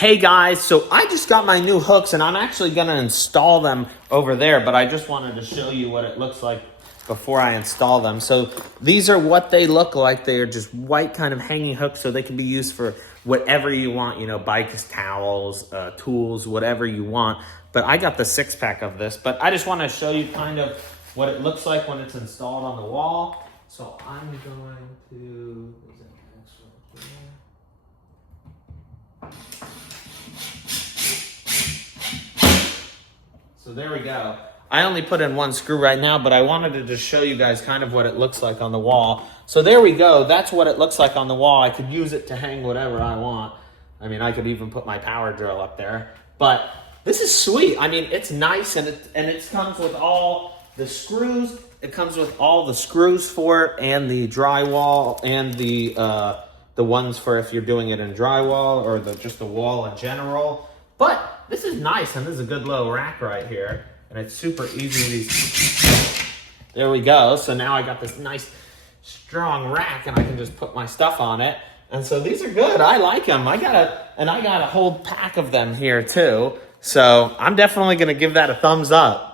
Hey guys, so I just got my new hooks and I'm actually gonna install them over there, but I just wanted to show you what it looks like before I install them. So these are what they look like. They are just white kind of hanging hooks, so they can be used for whatever you want, you know, bikes, towels, tools, whatever you want. But I got the 6-pack of this, but I just want to show you kind of what it looks like when it's installed on the wall. So I'm going to, so there we go. I only put in one screw right now, but I wanted to just show you guys kind of what it looks like on the wall. So there we go. That's what it looks like on the wall. I could use it to hang whatever I want. I mean, I could even put my power drill up there. But this is sweet. I mean, it's nice, and it comes with all the screws. It comes with all the screws for it, and the drywall, and the ones for if you're doing it in drywall or just the wall in general. But this is nice, and this is a good little rack right here, and it's super easy. There we go. So now I got this nice strong rack, and I can just put my stuff on it. And so these are good. I like them. I got a whole pack of them here too. So I'm definitely gonna give that a thumbs up.